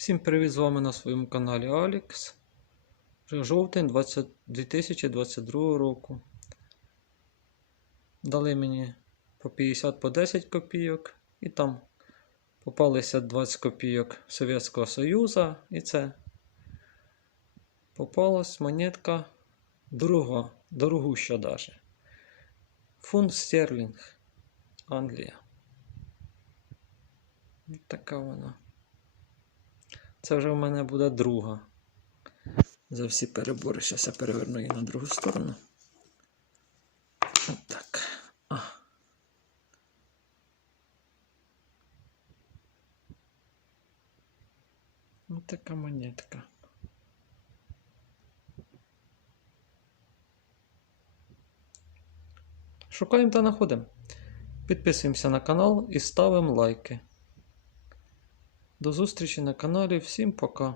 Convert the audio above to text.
Всім привіт з вами на своєму каналі Алікс. Жовтень 20 2022 року. Дали мені по 50 по 10 копійок. І там попалися 20 копійок Совєтського Союзу. І це попалась монетка дорога, дорогуща даже. Фунт стерлінг. Англія. Така вона. Це вже в мене буде друга. За всі перебори. Зараз я переверну її на другу сторону. Отак. А. Ось така монетка. Шукаємо та знаходимо. Підписуємося на канал і ставимо лайки. До зустрічі на каналі. Всім пока.